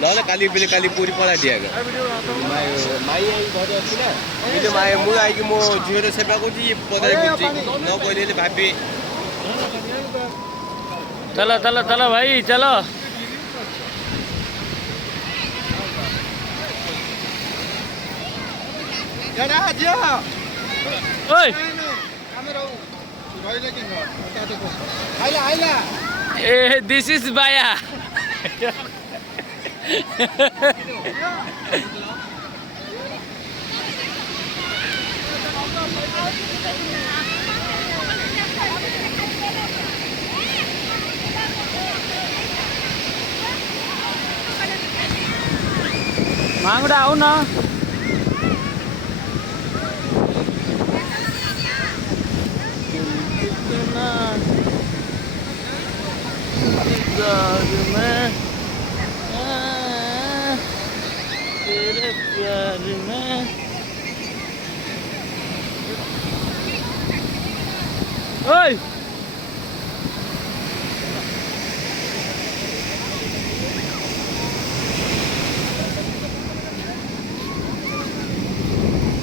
ନହେଲେ କାଲି ପିଲେ କାଲି ପୁରୀ ପଳା ଦିଆଗ ମାଇ ଆଇ ଘରେ ଅଛି ନା କିନ୍ତୁ ମୁଁ ଆଇକି ମୋ ଝିଅର ସେବା କରୁଛି ପଦାରେ ବୁଝୁଛି ନ କହିଲେ ହେଲେ ଭାବିବେ। चलो चलो चलो भाई चलो। ओए ए दिस इज बाया। मांगड़ा आओ ना। तेरे प्यार में